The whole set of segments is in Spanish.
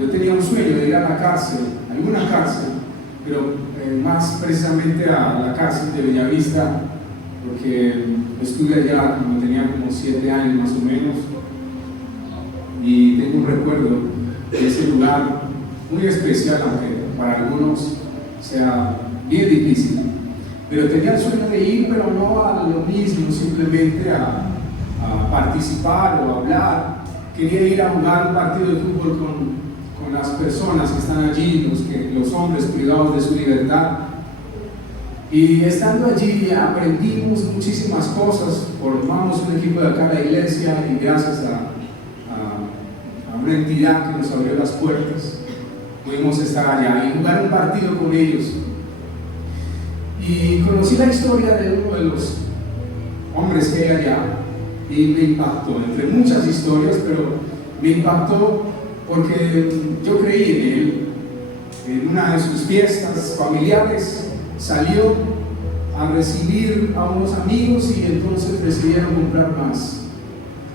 yo tenía un sueño de ir a la cárcel, a alguna cárcel, pero más precisamente a la cárcel de Bellavista, porque estuve allá cuando tenía como 7 años más o menos, y tengo un recuerdo de ese lugar muy especial, aunque para algunos sea bien difícil. Pero tenía el sueño de ir, pero no a lo mismo, simplemente a participar o a hablar. Quería ir a jugar un partido de fútbol con las personas que están allí, los hombres privados de su libertad. Y estando allí aprendimos muchísimas cosas. Formamos un equipo de acá en la iglesia y gracias a una entidad que nos abrió las puertas pudimos estar allá y jugar un partido con ellos. Y conocí la historia de uno de los hombres que hay allá y me impactó, entre muchas historias, pero me impactó porque yo creí en él. En una de sus fiestas familiares salió a recibir a unos amigos y entonces decidieron comprar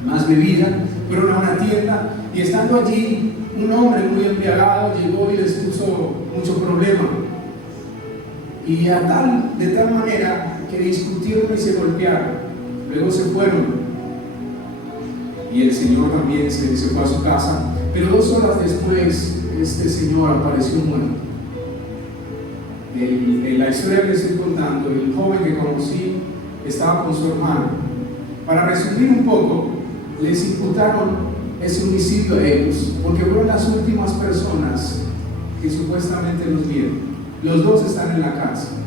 más bebida. Fueron a una tienda y estando allí un hombre muy embriagado llegó y les puso mucho problema. Y de tal manera que discutieron y se golpearon. Luego se fueron. Y el señor también se fue a su casa. Pero 2 horas después, este señor apareció muerto. En la historia que les estoy contando, el joven que conocí estaba con su hermano. Para resumir un poco, les imputaron ese homicidio a ellos, porque fueron las últimas personas que supuestamente los vieron. Los 2 están en la cárcel.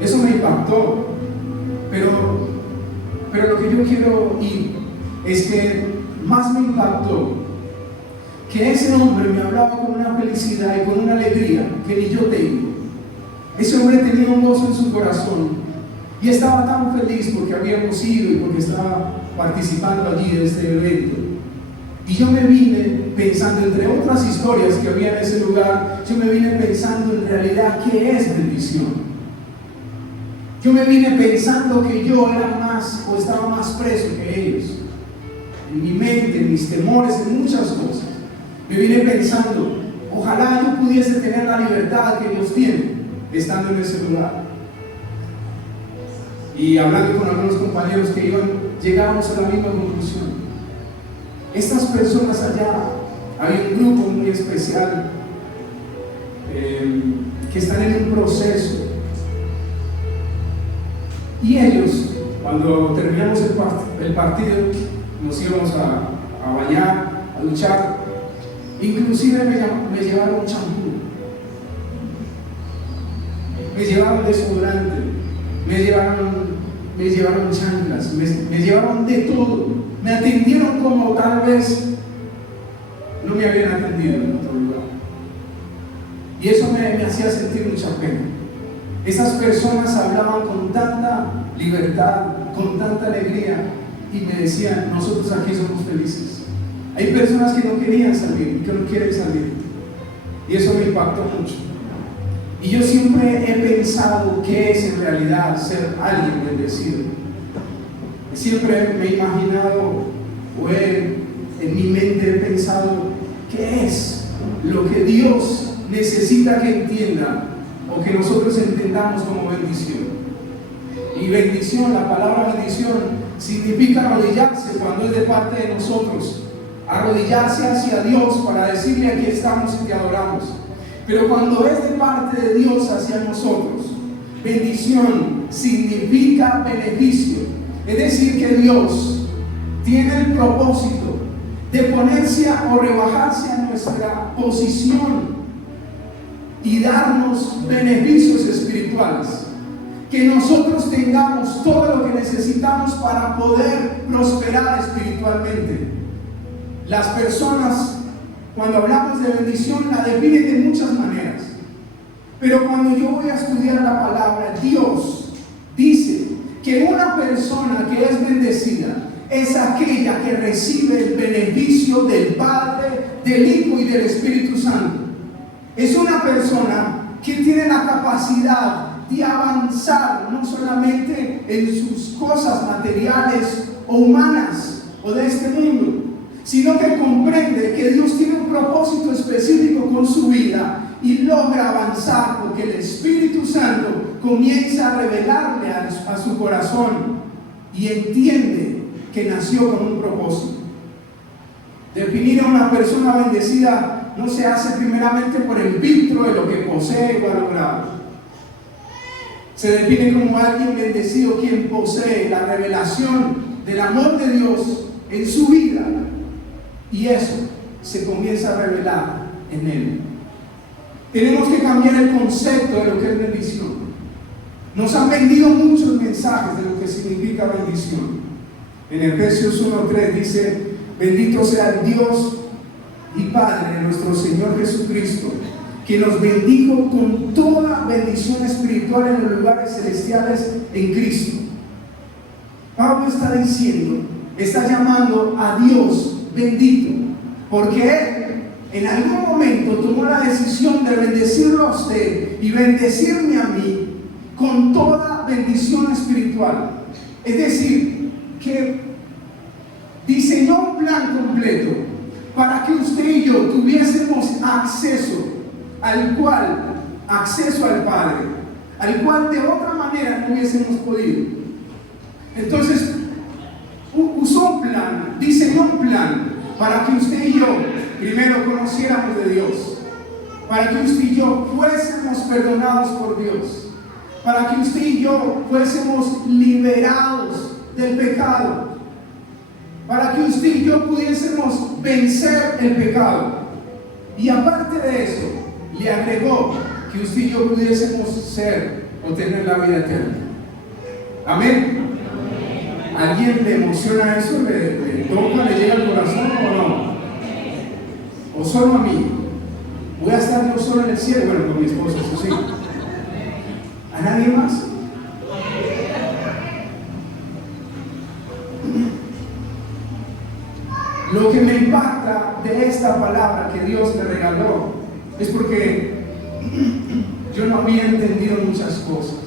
Eso me impactó, pero lo que yo quiero ir es que más me impactó que ese hombre me hablaba con una felicidad y con una alegría que ni yo tengo. Ese hombre tenía un gozo en su corazón y estaba tan feliz porque habíamos ido y porque estaba participando allí de este evento. Y yo me vine pensando, entre otras historias que había en ese lugar, yo me vine pensando en realidad qué es bendición. Yo me vine pensando que yo era más o estaba más preso que ellos. En mi mente, en mis temores, en muchas cosas. Me vine pensando, ojalá yo pudiese tener la libertad que ellos tienen estando en ese lugar. Y hablando con algunos compañeros que iban, llegamos a la misma conclusión. Estas personas allá, hay un grupo muy especial que están en un proceso. Y ellos, cuando terminamos el partido, nos íbamos a bañar, a duchar. Inclusive me llevaron champú, me llevaron desodorante, me llevaron chanclas, me llevaron de todo. Me atendieron como tal vez no me habían atendido en otro lugar. Y eso me hacía sentir mucha pena. Esas personas hablaban con tanta libertad, con tanta alegría y me decían, nosotros aquí somos felices. Hay personas que no querían salir, que no quieren salir. Y eso me impactó mucho. Y yo siempre he pensado qué es en realidad ser alguien bendecido. Siempre me he imaginado, o en mi mente he pensado, ¿qué es lo que Dios necesita que entienda o que nosotros entendamos como bendición? Y bendición, la palabra bendición, significa arrodillarse cuando es de parte de nosotros. Arrodillarse hacia Dios para decirle aquí estamos y te adoramos. Pero cuando es de parte de Dios hacia nosotros, bendición significa beneficio. Es decir, que Dios tiene el propósito de ponerse o rebajarse a nuestra posición y darnos beneficios espirituales. Que nosotros tengamos todo lo que necesitamos para poder prosperar espiritualmente. Las personas, cuando hablamos de bendición, la definen de muchas maneras. Pero cuando yo voy a estudiar la palabra, Dios dice que una persona que es bendecida es aquella que recibe el beneficio del Padre, del Hijo y del Espíritu Santo. Es una persona que tiene la capacidad de avanzar no solamente en sus cosas materiales o humanas o de este mundo, sino que comprende que Dios tiene un propósito específico y logra avanzar porque el Espíritu Santo comienza a revelarle a su corazón y entiende que nació con un propósito. Definir a una persona bendecida no se hace primeramente por el filtro de lo que posee o ha logrado. Se define como alguien bendecido quien posee la revelación del amor de Dios en su vida, y eso se comienza a revelar en él. Tenemos que cambiar el concepto de lo que es bendición. Nos han vendido muchos mensajes de lo que significa bendición. En Efesios 1:3 dice: bendito sea el Dios y Padre de nuestro Señor Jesucristo, que nos bendijo con toda bendición espiritual en los lugares celestiales en Cristo. Pablo está diciendo, está llamando a Dios bendito, porque Él en algún momento tomó la decisión de bendecirlo a usted y bendecirme a mí con toda bendición espiritual. Es decir, que diseñó un plan completo para que usted y yo tuviésemos acceso al Padre, al cual de otra manera no hubiésemos podido. Entonces, usó un plan, diseñó un plan para que usted y yo primero conociéramos de Dios, para que usted y yo fuésemos perdonados por Dios, para que usted y yo fuésemos liberados del pecado, para que usted y yo pudiésemos vencer el pecado. Y aparte de eso, le agregó que usted y yo pudiésemos ser o tener la vida eterna. Amén. ¿Alguien le emociona eso? ¿Le toca, le llega al corazón o no? ¿O solo a mí? ¿Voy a estar yo solo en el cielo? Bueno, con mi esposa, eso sí. ¿A nadie más? Lo que me impacta de esta palabra que Dios me regaló es porque yo no había entendido muchas cosas.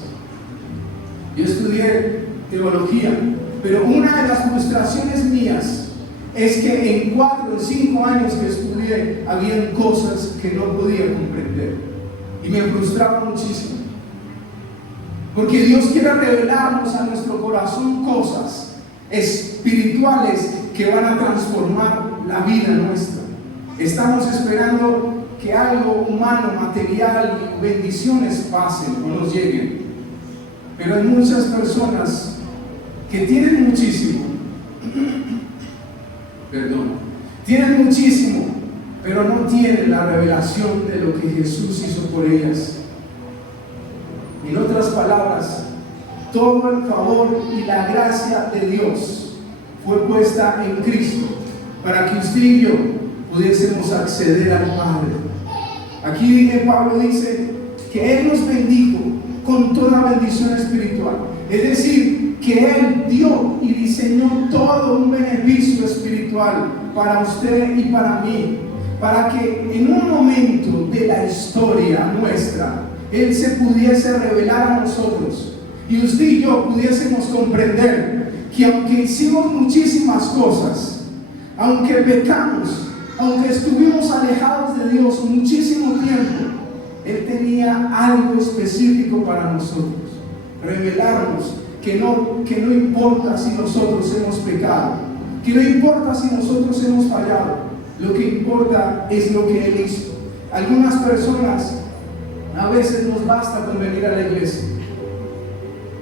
Yo estudié teología, pero una de las frustraciones mías es que en 4 o 5 años que estudié habían cosas que no podía comprender y me frustraba muchísimo, porque Dios quiere revelarnos a nuestro corazón cosas espirituales que van a transformar la vida nuestra. Estamos esperando que algo humano, material y bendiciones pasen o nos lleguen, pero hay muchas personas que tienen muchísimo, tienen muchísimo, pero no tienen la revelación de lo que Jesús hizo por ellas. En otras palabras, todo el favor y la gracia de Dios fue puesta en Cristo para que usted y yo pudiésemos acceder al Padre. Aquí Pablo dice que Él nos bendijo con toda bendición espiritual, es decir, que Él dio y diseñó todo un beneficio espiritual para usted y para mí, para que en un momento de la historia nuestra Él se pudiese revelar a nosotros y usted y yo pudiésemos comprender que aunque hicimos muchísimas cosas, aunque pecamos, aunque estuvimos alejados de Dios muchísimo tiempo, Él tenía algo específico para nosotros: revelarnos que no importa si nosotros hemos pecado, que no importa si nosotros hemos fallado, lo que importa es lo que Él hizo. Algunas personas, a veces nos basta con venir a la iglesia,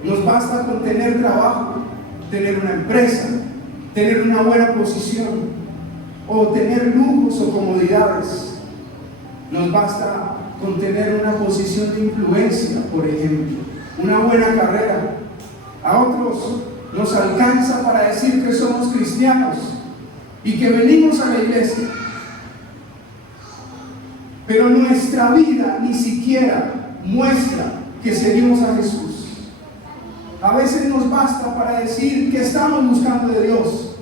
nos basta con tener trabajo, tener una empresa, tener una buena posición o tener lujos o comodidades. Nos basta con tener una posición de influencia, por ejemplo, una buena carrera. A otros nos alcanza para decir que somos cristianos y que venimos a la iglesia, pero nuestra vida ni siquiera muestra que seguimos a Jesús. A veces nos basta para decir que estamos buscando de Dios,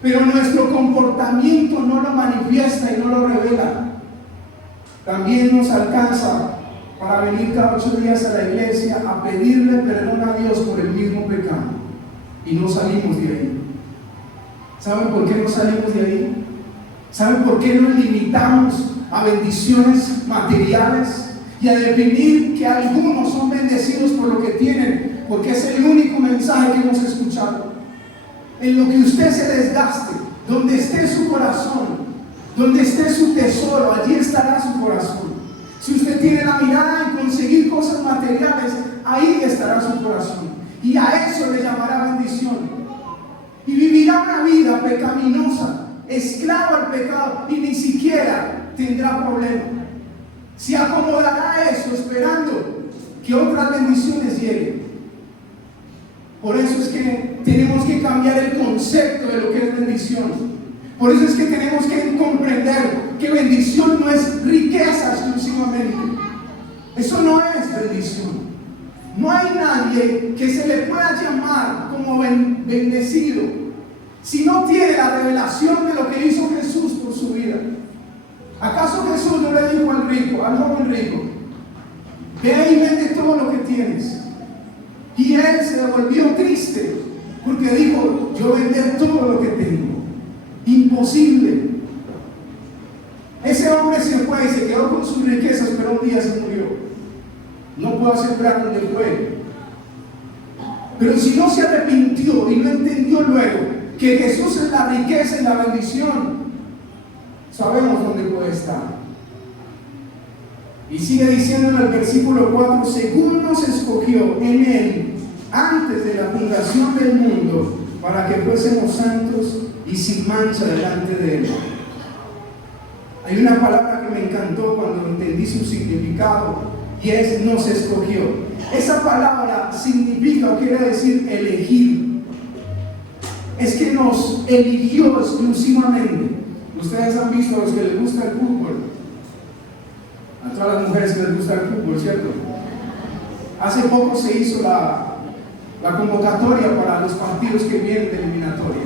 pero nuestro comportamiento no lo manifiesta y no lo revela. También nos alcanza para venir cada 8 días a la iglesia a pedirle perdón a Dios por el mismo pecado y no salimos de ahí. ¿Saben por qué no salimos de ahí? ¿Saben por qué nos limitamos a bendiciones materiales y a definir que algunos son bendecidos por lo que tienen, porque es el único mensaje que hemos escuchado. En lo que usted se desgaste, donde esté su corazón, donde esté su tesoro, allí estará su corazón. Si usted tiene la mirada en conseguir cosas materiales, ahí estará su corazón. Y a eso le llamará bendición. Y vivirá una vida pecaminosa, esclavo al pecado, y ni siquiera tendrá problema. Se acomodará a eso esperando que otras bendiciones lleguen. Por eso es que tenemos que cambiar el concepto de lo que es bendición. Por eso es que tenemos que comprender que bendición no es riqueza exclusivamente. Eso no es bendición. No hay nadie que se le pueda llamar como bendecido si no tiene la revelación de lo que hizo Jesús por su vida. ¿Acaso Jesús no le dijo al rico, al joven rico, ve y vende todo lo que tienes? Y él se volvió triste porque dijo, yo vender todo lo que tengo. Imposible. Ese hombre se fue y se quedó con sus riquezas, pero un día se murió. No puedo asegurar dónde fue. Pero si no se arrepintió y no entendió luego que Jesús es la riqueza y la bendición, sabemos dónde puede estar. Y sigue diciendo en el versículo 4, según nos escogió en Él antes de la fundación del mundo, para que fuésemos santos y sin mancha delante de Él. Hay una palabra que me encantó cuando entendí su significado, y es nos escogió. Esa palabra significa o quiere decir elegir. Es que nos eligió exclusivamente. Ustedes han visto a los que les gusta el fútbol, a todas las mujeres que les gusta el fútbol, ¿cierto? Hace poco se hizo la convocatoria para los partidos que vienen de eliminatoria.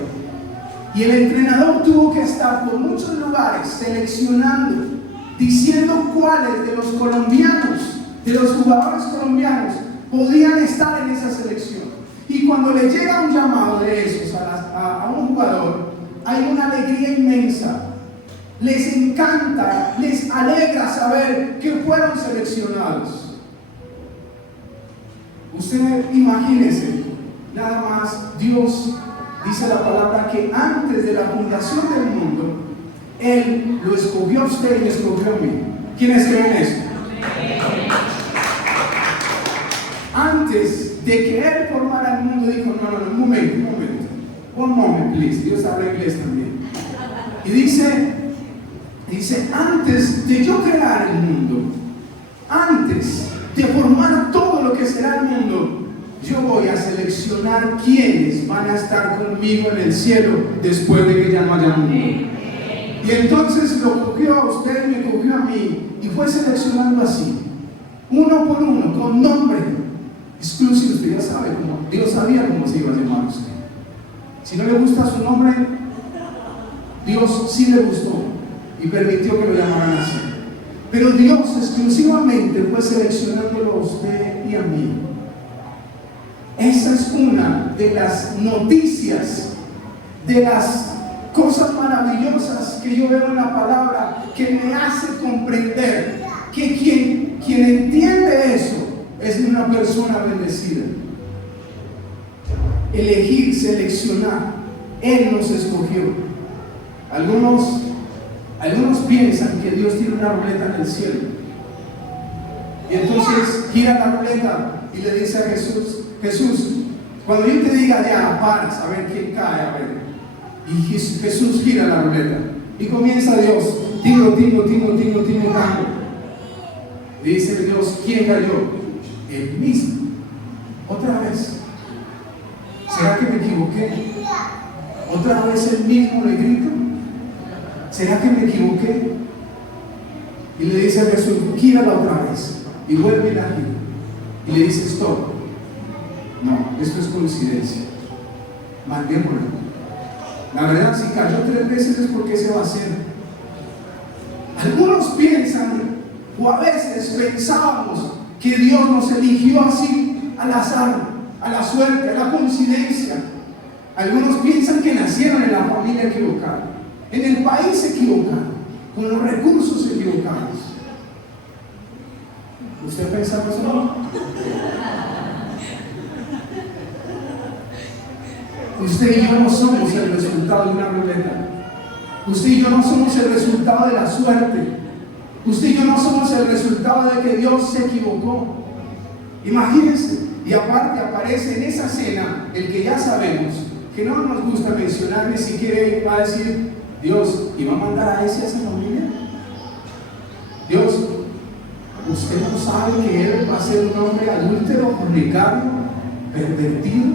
Y el entrenador tuvo que estar por muchos lugares seleccionando, diciendo cuáles de los colombianos, de los jugadores colombianos, podían estar en esa selección. Y cuando le llega un llamado de esos a un jugador, hay una alegría inmensa. Les encanta, les alegra saber que fueron seleccionados. Usted imagínese, nada más, Dios dice la palabra que antes de la fundación del mundo, Él lo escogió a usted y me escogió a mí. ¿Quiénes creen eso? Antes de que Él formara el mundo, dijo, no, un momento. One moment, please. Dios habla inglés también. Y dice, antes de yo crear el mundo, antes de formar todo lo que será el mundo, yo voy a seleccionar quiénes van a estar conmigo en el cielo después de que ya no haya mundo. Y entonces lo cogió a usted y me cogió a mí y fue seleccionando así, uno por uno, con nombre exclusivo. Usted ya sabe cómo, Dios sabía cómo se iba a llamar usted. Si no le gusta su nombre, Dios sí le gustó y permitió que lo llamaran así. Pero Dios exclusivamente fue seleccionándolo a usted y a mí. Esa es una de las noticias, de las cosas maravillosas que yo veo en la palabra, que me hace comprender que quien entiende eso es una persona bendecida. Elegir, seleccionar, Él nos escogió. Algunos piensan que Dios tiene una ruleta en el cielo, y entonces gira la ruleta y le dice a Jesús, cuando yo te diga ya, paras a ver quién cae, a ver. Y Jesús gira la ruleta y comienza Dios, tingo, tango. Y dice Dios, ¿quién cayó? El mismo. Otra vez. ¿Será que me equivoqué? ¿Otra vez el mismo le grito? ¿Será que me equivoqué? Y le dice a Jesús, gírala otra vez. Y vuelve y la gira. Y le dice, stop. No, esto es coincidencia. Mandémoslo. La verdad, si cayó 3 veces es porque se va a hacer. Algunos piensan, o a veces pensábamos, que Dios nos eligió así al azar, a la suerte, a la coincidencia. Algunos piensan que nacieron en la familia equivocada, en el país equivocado, con los recursos equivocados. ¿Usted pensaba eso? Usted y yo no somos el resultado de una ruleta. Usted y yo no somos el resultado de la suerte. Usted y yo no somos el resultado de que Dios se equivocó. Imagínense, y aparte aparece en esa escena el que ya sabemos, que no nos gusta mencionar, ni siquiera va a decir, Dios, ¿y va a mandar a esa familia? Dios, ¿usted no sabe que él va a ser un hombre adúltero, fornicario, pervertido?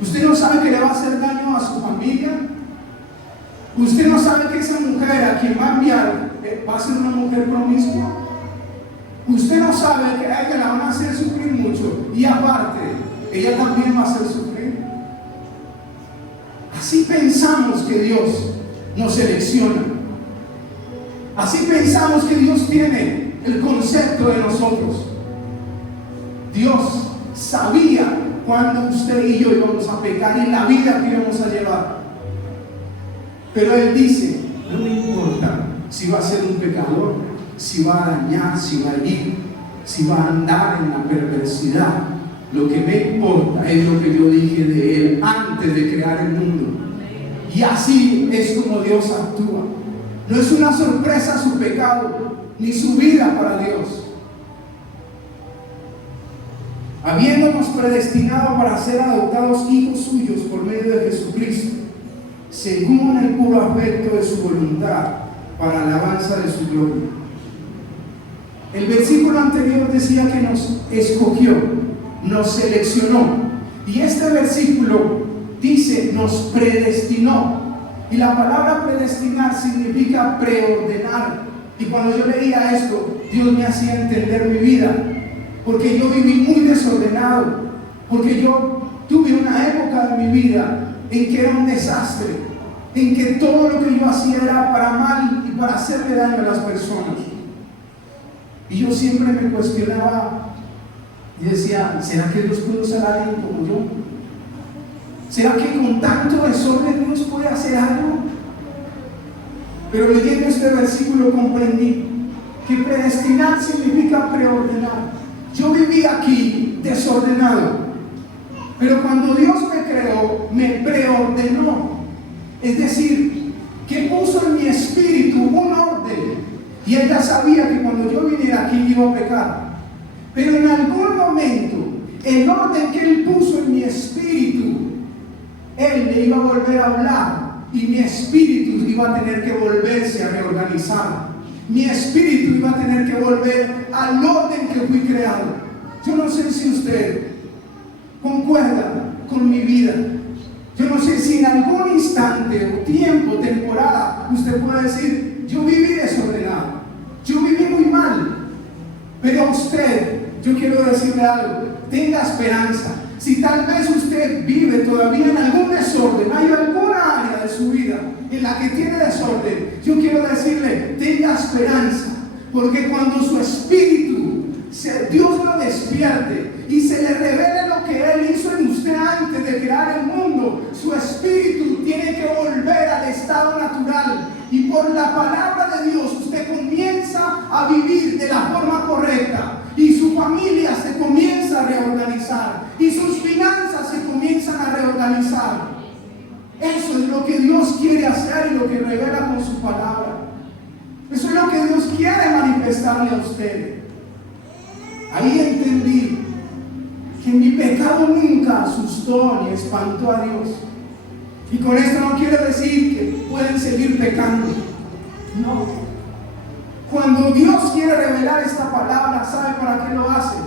¿Usted no sabe que le va a hacer daño a su familia? ¿Usted no sabe que esa mujer a quien va a enviar va a ser una mujer promiscua? ¿Usted no sabe que a ella la van a hacer sufrir mucho? Y aparte, ella también va a hacer sufrir. Así pensamos que Dios nos selecciona. Así pensamos que Dios tiene el concepto de nosotros. Dios sabía cuando usted y yo íbamos a pecar y la vida que íbamos a llevar. Pero Él dice, no me importa si va a ser un pecador, si va a dañar, si va a herir, si va a andar en la perversidad. Lo que me importa es lo que yo dije de Él antes de crear el mundo. Y así es como Dios actúa. No es una sorpresa su pecado, ni su vida para Dios. Habiéndonos predestinado para ser adoptados hijos suyos por medio de Jesucristo, según el puro afecto de su voluntad, para alabanza de su gloria. El versículo anterior decía que nos escogió, nos seleccionó, y este versículo dice nos predestinó, y la palabra predestinar significa preordenar. Y cuando yo leía esto, Dios me hacía entender mi vida, porque yo viví muy desordenado, porque yo tuve una época de mi vida en que era un desastre, en que todo lo que yo hacía era para mal y para hacerle daño a las personas. Y yo siempre me cuestionaba y decía, ¿será que Dios puede usar a alguien como yo? ¿Será que con tanto desorden Dios puede hacer algo? Pero leyendo este versículo comprendí que predestinar significa preordenar. Yo viví aquí desordenado, pero cuando Dios me creó, me preordenó. Es decir, que puso en mi espíritu un orden, y Él ya sabía que cuando yo viniera aquí iba a pecar. Pero en algún momento, el orden que Él puso en mi espíritu, Él me iba a volver a hablar, y mi espíritu iba a tener que volverse a reorganizar. Mi espíritu iba a tener que volver al orden que fui creado. Yo no sé si usted concuerda con mi vida. Yo no sé si en algún instante o tiempo, temporada, usted puede decir, yo viví desordenado, yo viví muy mal. Pero a usted, yo quiero decirle algo, tenga esperanza. Si tal vez usted vive todavía en algún desorden, hay alguna área de su vida en la que tiene desorden, yo quiero decirle, tenga esperanza, porque cuando su espíritu, Dios lo despierte y se le revele lo que Él hizo en usted antes de crear el mundo, su espíritu tiene que volver al estado natural, y por la palabra de Dios usted comienza a vivir de la forma correcta, y su familia se comienza a reorganizar, y sus finanzas se comienzan a reorganizar. Eso es lo que Dios quiere hacer y lo que revela con su palabra. Eso es lo que Dios quiere manifestarle a usted. Ahí entendí que mi pecado nunca asustó ni espantó a Dios. Y con esto no quiere decir que pueden seguir pecando. No. Cuando Dios quiere revelar esta palabra, ¿sabe para qué lo hace?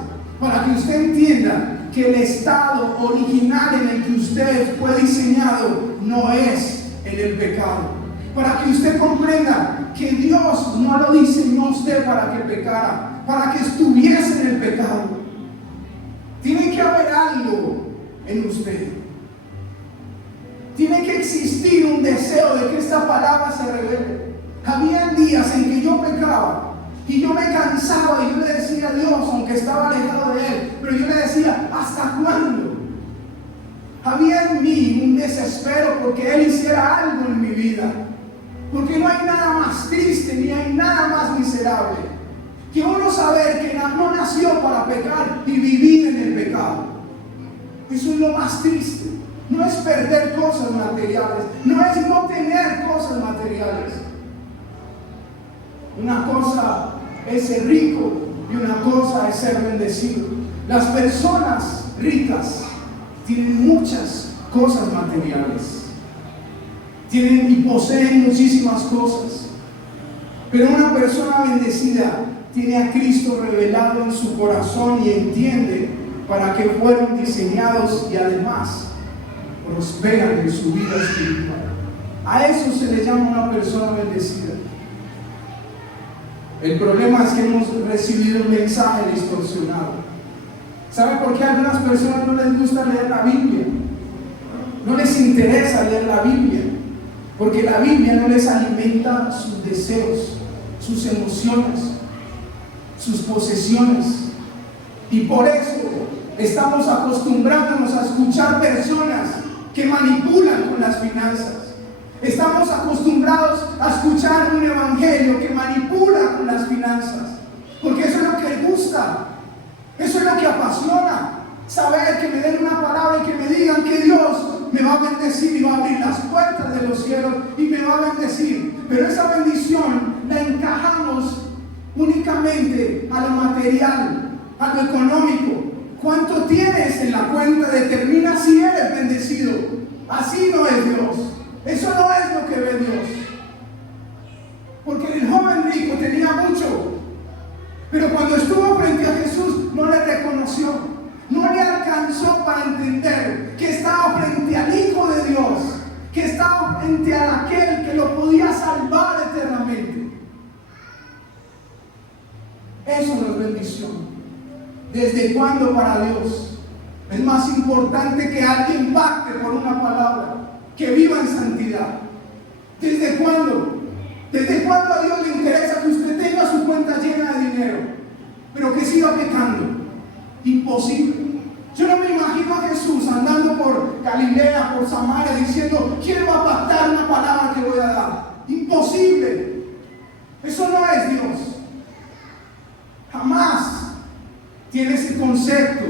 Para que usted entienda que el estado original en el que usted fue diseñado no es en el pecado. Para que usted comprenda que Dios no lo diseñó a usted para que pecara, para que estuviese en el pecado. Tiene que haber algo en usted. Tiene que existir un deseo de que esta palabra se revele. Había días en que yo pecaba y yo me cansaba y yo le decía a Dios, aunque estaba alejado de Él, pero yo le decía, ¿hasta cuándo? Había en mí un desespero porque Él hiciera algo en mi vida. Porque no hay nada más triste ni hay nada más miserable que uno saber que no nació para pecar y vivir en el pecado. Eso es lo más triste. No es perder cosas materiales, no es no tener cosas materiales. Una cosa es ser rico y una cosa es ser bendecido. Las personas ricas tienen muchas cosas materiales, tienen y poseen muchísimas cosas, pero una persona bendecida tiene a Cristo revelado en su corazón y entiende para qué fueron diseñados y además prosperan en su vida espiritual. A eso se le llama una persona bendecida. El problema es que hemos recibido un mensaje distorsionado. ¿Sabe por qué a algunas personas no les gusta leer la Biblia? No les interesa leer la Biblia, porque la Biblia no les alimenta sus deseos, sus emociones, sus posesiones. Y por eso estamos acostumbrándonos a escuchar personas que manipulan con las finanzas. Estamos acostumbrados a escuchar un evangelio que manipula con las finanzas, porque eso es lo que gusta, eso es lo que apasiona, saber que me den una palabra y que me digan que Dios me va a bendecir y va a abrir las puertas de los cielos y me va a bendecir. Pero esa bendición la encajamos únicamente a lo material, a lo económico. ¿Cuánto tienes en la cuenta determina si eres bendecido? Así no es Dios. Eso no es lo que ve Dios. Porque el joven rico tenía mucho, pero cuando estuvo frente a Jesús no le reconoció, no le alcanzó para entender que estaba frente al Hijo de Dios, que estaba frente a aquel que lo podía salvar eternamente. Eso no es bendición. ¿Desde cuándo para Dios es más importante que alguien pacte por una palabra, que viva en santidad? ¿Desde cuándo? ¿Desde cuándo a Dios le interesa que usted tenga su cuenta llena de dinero, pero que siga pecando? Imposible. Yo no me imagino a Jesús andando por Galilea, por Samaria, diciendo: ¿quién va a pactar una palabra que voy a dar? Imposible. Eso no es Dios. Jamás tiene ese concepto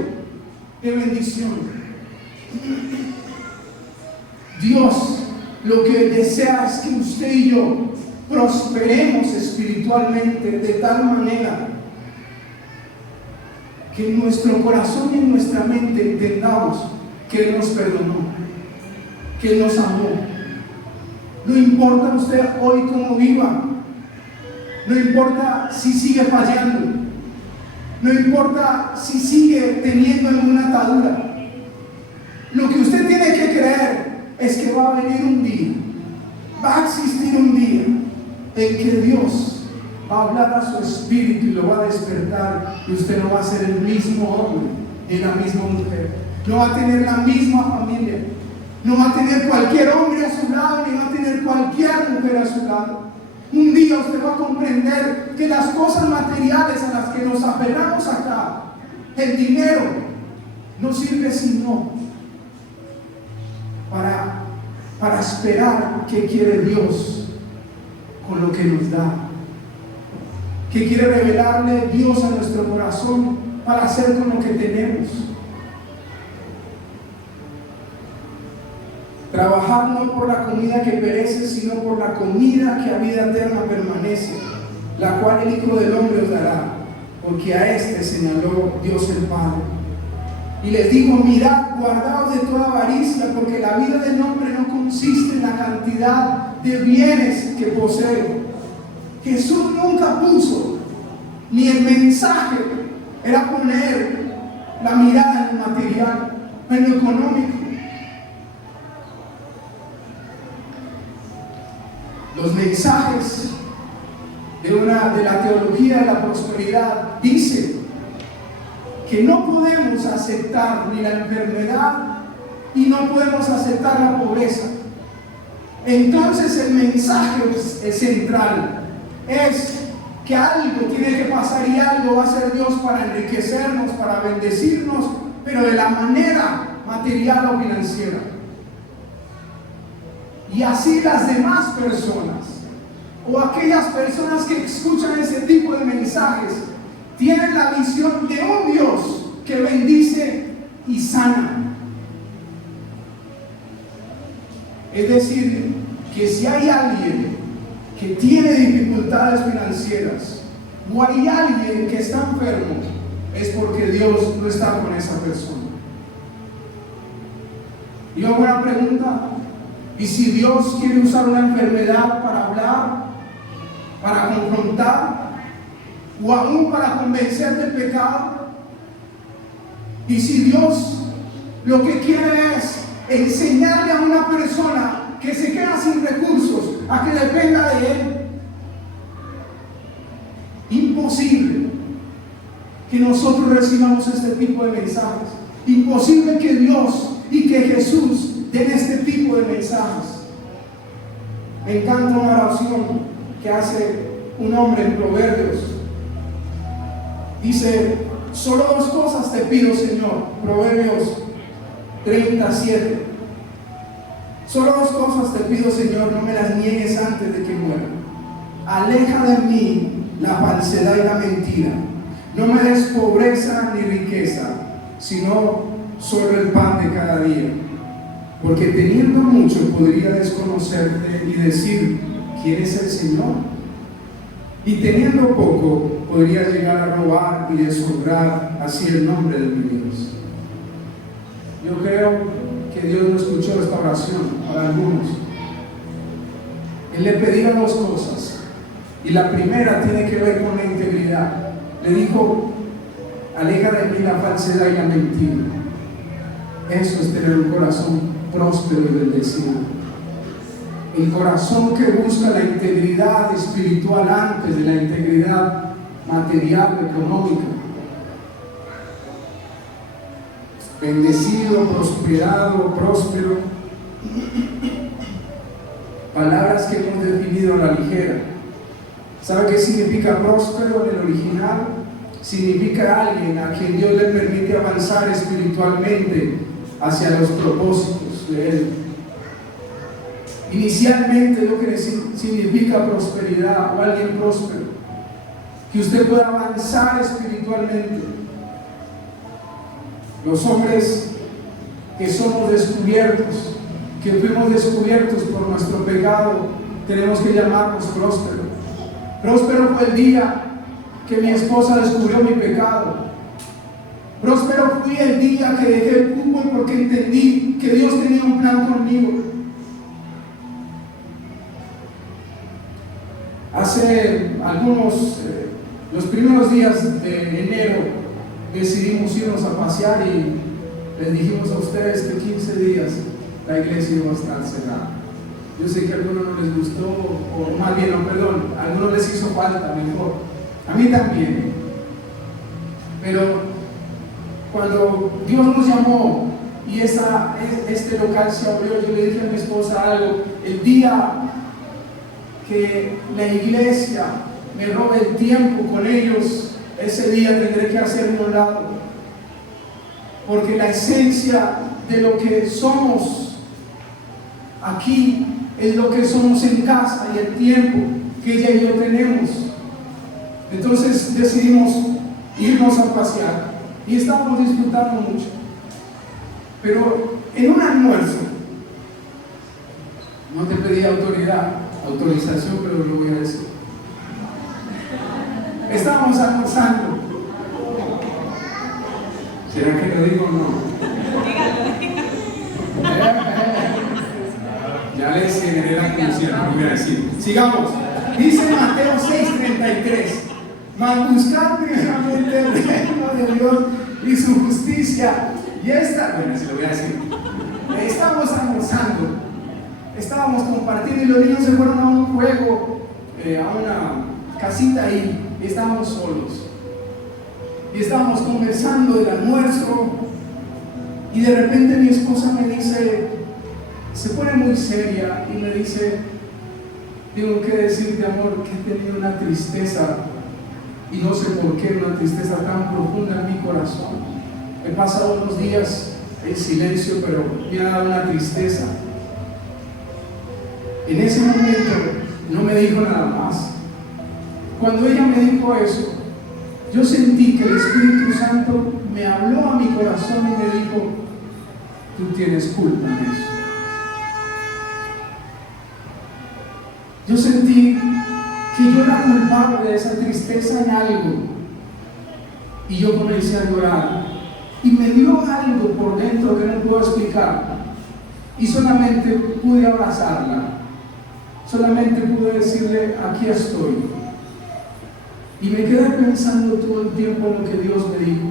de bendición. Dios lo que desea es que usted y yo prosperemos espiritualmente de tal manera que en nuestro corazón y en nuestra mente entendamos que Él nos perdonó, que Él nos amó. No importa usted hoy cómo viva, no importa si sigue fallando, no importa si sigue teniendo alguna atadura. Lo que usted tiene que creer es que va a venir un día, va a existir un día en que Dios va a hablar a su espíritu y lo va a despertar, y usted no va a ser el mismo hombre ni la misma mujer, no va a tener la misma familia, no va a tener cualquier hombre a su lado, ni va a tener cualquier mujer a su lado. Un día usted va a comprender que las cosas materiales a las que nos aferramos acá, el dinero, no sirve sino para esperar qué quiere Dios con lo que nos da, qué quiere revelarle Dios a nuestro corazón para hacer con lo que tenemos. Trabajar no por la comida que perece, sino por la comida que a vida eterna permanece, la cual el Hijo del Hombre os dará, porque a este señaló Dios el Padre. Y les dijo: mirad, guardaos de toda avaricia, porque la vida del hombre no consiste en la cantidad de bienes que posee. Jesús nunca puso, ni el mensaje era poner la mirada en lo material, en lo económico. Los mensajes de la teología de la prosperidad dicen que no podemos aceptar ni la enfermedad y no podemos aceptar la pobreza. Entonces el mensaje central es que algo tiene que pasar y algo va a hacer Dios para enriquecernos, para bendecirnos, pero de la manera material o financiera. Y así las demás personas o aquellas personas que escuchan ese tipo de mensajes tienen la visión de un Dios que bendice y sana. Es decir, que si hay alguien que tiene dificultades financieras o hay alguien que está enfermo, es porque Dios no está con esa persona. Y hago una pregunta: ¿y si Dios quiere usar una enfermedad para hablar, para confrontar o aún para convencer del pecado? ¿Y si Dios lo que quiere es enseñarle a una persona que se queda sin recursos a que dependa de Él? Imposible que nosotros recibamos este tipo de mensajes. Imposible que Dios y que Jesús den este tipo de mensajes. Me encanta una oración que hace un hombre en Proverbios. Dice: solo dos cosas te pido, Señor. Proverbios 37. Solo dos cosas te pido, Señor, no me las niegues antes de que muera. Aleja de mí la falsedad y la mentira. No me des pobreza ni riqueza, sino solo el pan de cada día. Porque teniendo mucho podría desconocerte y decir: ¿quién es el Señor? Y teniendo poco podría llegar a robar y deshonrar así el nombre de mi Dios. Yo creo que Dios no escuchó esta oración para algunos. Él le pedía dos cosas, y la primera tiene que ver con la integridad. Le dijo: aleja de mí la falsedad y la mentira. Eso es tener un corazón próspero y bendecido. El corazón que busca la integridad espiritual antes de la integridad material, económica. Bendecido, prosperado, próspero. Palabras que hemos definido a la ligera. ¿Sabe qué significa próspero en el original? Significa alguien a quien Dios le permite avanzar espiritualmente hacia los propósitos de Él. Inicialmente lo que significa prosperidad o alguien próspero, que usted pueda avanzar espiritualmente. Los hombres que somos descubiertos, que fuimos descubiertos por nuestro pecado, tenemos que llamarnos prósperos. Próspero fue el día que mi esposa descubrió mi pecado. Próspero fui el día que dejé el fútbol porque entendí que Dios tenía un plan conmigo. Hace los primeros días de enero, decidimos irnos a pasear y les dijimos a ustedes que 15 días la iglesia iba a estar cerrada. Yo sé que a algunos no les gustó, o más bien, no, perdón, a algunos les hizo falta, mejor. A mí también. Pero cuando Dios nos llamó y este local se abrió, yo le dije a mi esposa algo: el día que la iglesia me robe el tiempo con ellos, ese día tendré que hacerme a un lado, porque la esencia de lo que somos aquí es lo que somos en casa y el tiempo que ella y yo tenemos. Entonces decidimos irnos a pasear y estábamos disfrutando mucho, pero en un almuerzo, no te pedí autorización, pero lo voy a decir. Estábamos almorzando. ¿Será que lo digo o no? Ya les generé la conciencia, no voy a decir. Sigamos. Dice Mateo 6:33: mas buscad primeramente el reino de Dios y su justicia. Y bueno, se lo voy a decir. Estábamos almorzando, estábamos compartiendo y los niños se fueron a un juego, a una casita ahí, y estábamos solos. Y estábamos conversando del almuerzo, y de repente mi esposa me dice, se pone muy seria y me dice: tengo que decirte, amor, que he tenido una tristeza, y no sé por qué, una tristeza tan profunda en mi corazón. He pasado unos días en silencio, pero me ha dado una tristeza. En ese momento no me dijo nada más. Cuando ella me dijo eso, yo sentí que el Espíritu Santo me habló a mi corazón y me dijo: tú tienes culpa en eso. Yo sentí que yo era culpable de esa tristeza en algo, y yo comencé a llorar, y me dio algo por dentro que no puedo explicar, y solamente pude abrazarla, solamente pude decirle: aquí estoy. Y me quedé pensando todo el tiempo en lo que Dios me dijo.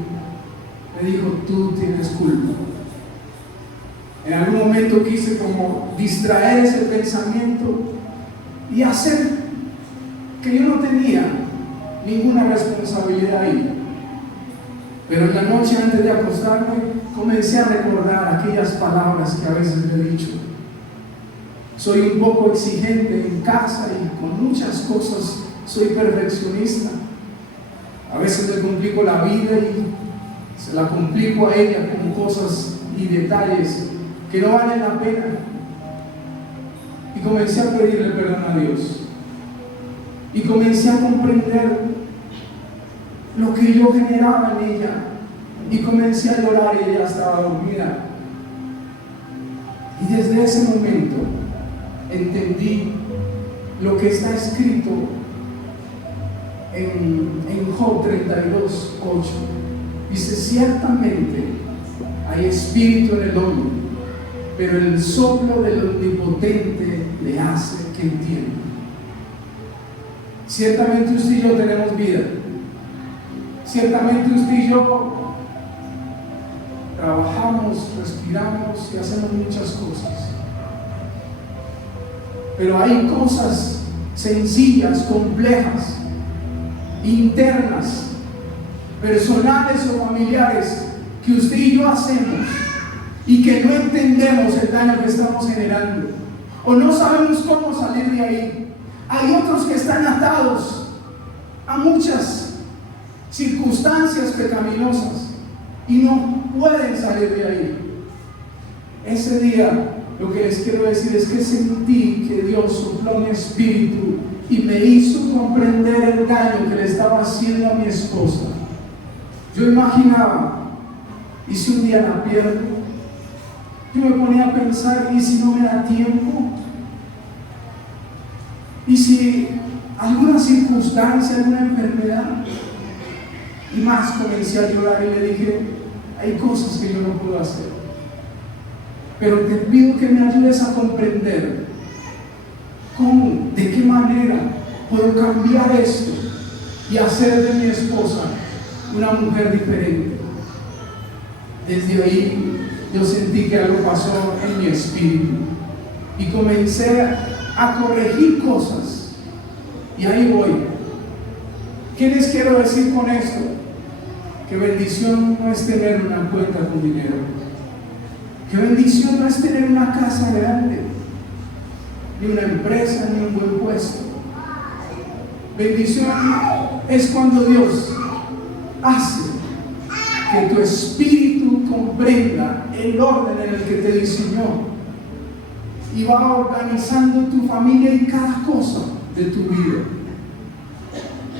Me dijo: tú tienes culpa. En algún momento quise como distraer ese pensamiento y hacer que yo no tenía ninguna responsabilidad ahí. Pero en la noche, antes de acostarme, comencé a recordar aquellas palabras que a veces le he dicho. Soy un poco exigente en casa y con muchas cosas soy perfeccionista. A veces le complico la vida y se la complico a ella con cosas y detalles que no valen la pena. Y comencé a pedirle perdón a Dios. Y comencé a comprender lo que yo generaba en ella. Y comencé a llorar y ella estaba dormida. Y desde ese momento entendí lo que está escrito en Job 32:8. Dice: ciertamente hay espíritu en el hombre, pero el soplo del Omnipotente le hace que entienda. Ciertamente usted y yo tenemos vida. Ciertamente usted y yo trabajamos, respiramos y hacemos muchas cosas. Pero hay cosas sencillas, complejas, internas, personales o familiares que usted y yo hacemos y que no entendemos el daño que estamos generando, o no sabemos cómo salir de ahí. Hay otros que están atados a muchas circunstancias pecaminosas y no pueden salir de ahí. Ese día lo que les quiero decir es que sentí que Dios sopló mi espíritu y me hizo comprender el daño que le estaba haciendo a mi esposa. Yo imaginaba: ¿y si un día la pierdo? Yo me ponía a pensar: ¿y si no me da tiempo? ¿Y si alguna circunstancia, alguna enfermedad? Y más, comencé a llorar y le dije: hay cosas que yo no puedo hacer, pero te pido que me ayudes a comprender cómo, de qué manera puedo cambiar esto y hacer de mi esposa una mujer diferente. Desde ahí yo sentí que algo pasó en mi espíritu y comencé a corregir cosas, y ahí voy. ¿Qué les quiero decir con esto? Que bendición no es tener una cuenta con dinero. Que bendición no es tener una casa grande, ni una empresa, ni un buen puesto. Bendición es cuando Dios hace que tu espíritu comprenda el orden en el que te diseñó y va organizando tu familia y cada cosa de tu vida.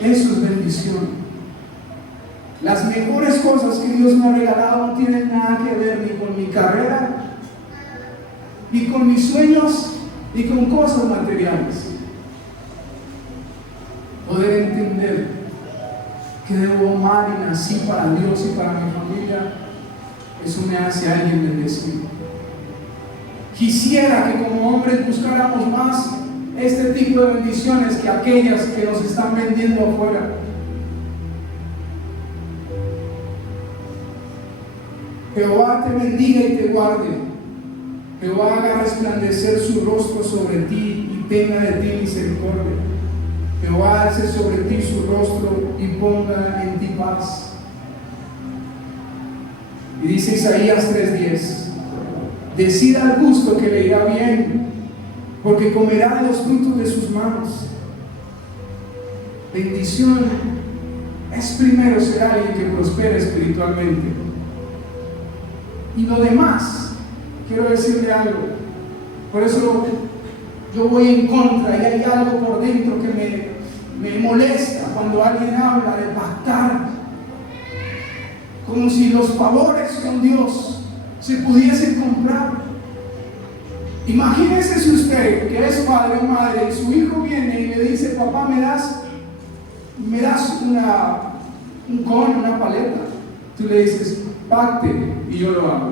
Eso es bendición. Las mejores cosas que Dios me ha regalado no tienen nada que ver ni con mi carrera, ni con mis sueños, ni con cosas materiales. Poder entender que debo amar y nací para Dios y para mi familia, eso me hace alguien bendecido. Quisiera que como hombres buscáramos más este tipo de bendiciones que aquellas que nos están vendiendo afuera. Jehová te bendiga y te guarde. Jehová haga resplandecer su rostro sobre ti y tenga de ti misericordia. Jehová alce sobre ti su rostro y ponga en ti paz. Y dice Isaías 3:10: decid al justo que le irá bien, porque comerá de los frutos de sus manos. Bendición es primero ser alguien que prospere espiritualmente. Y lo demás, quiero decirle algo. Por eso yo voy en contra y hay algo por dentro que me molesta cuando alguien habla de pactar, como si los favores con Dios se pudiesen comprar. Imagínese si usted, que es padre o madre, y su hijo viene y le dice: papá, ¿me das un cono, una paleta? Tú le dices: pacte y yo lo hago.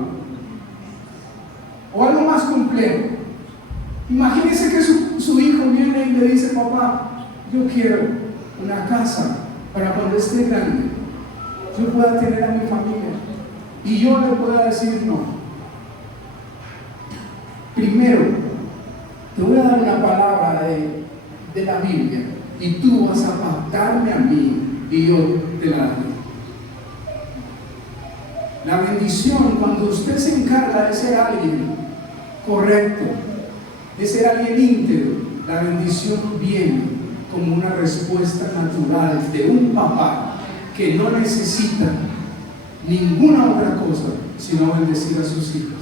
O algo más complejo. Imagínese que su hijo viene y le dice: papá, yo quiero una casa para cuando esté grande yo pueda tener a mi familia y yo le pueda decir no. Primero, te voy a dar una palabra de la Biblia y tú vas a pactarme a mí y yo te la daré. La bendición, cuando usted se encarga de ser alguien correcto, de ser alguien íntegro, la bendición viene como una respuesta natural de un papá que no necesita ninguna otra cosa sino bendecir a sus hijos.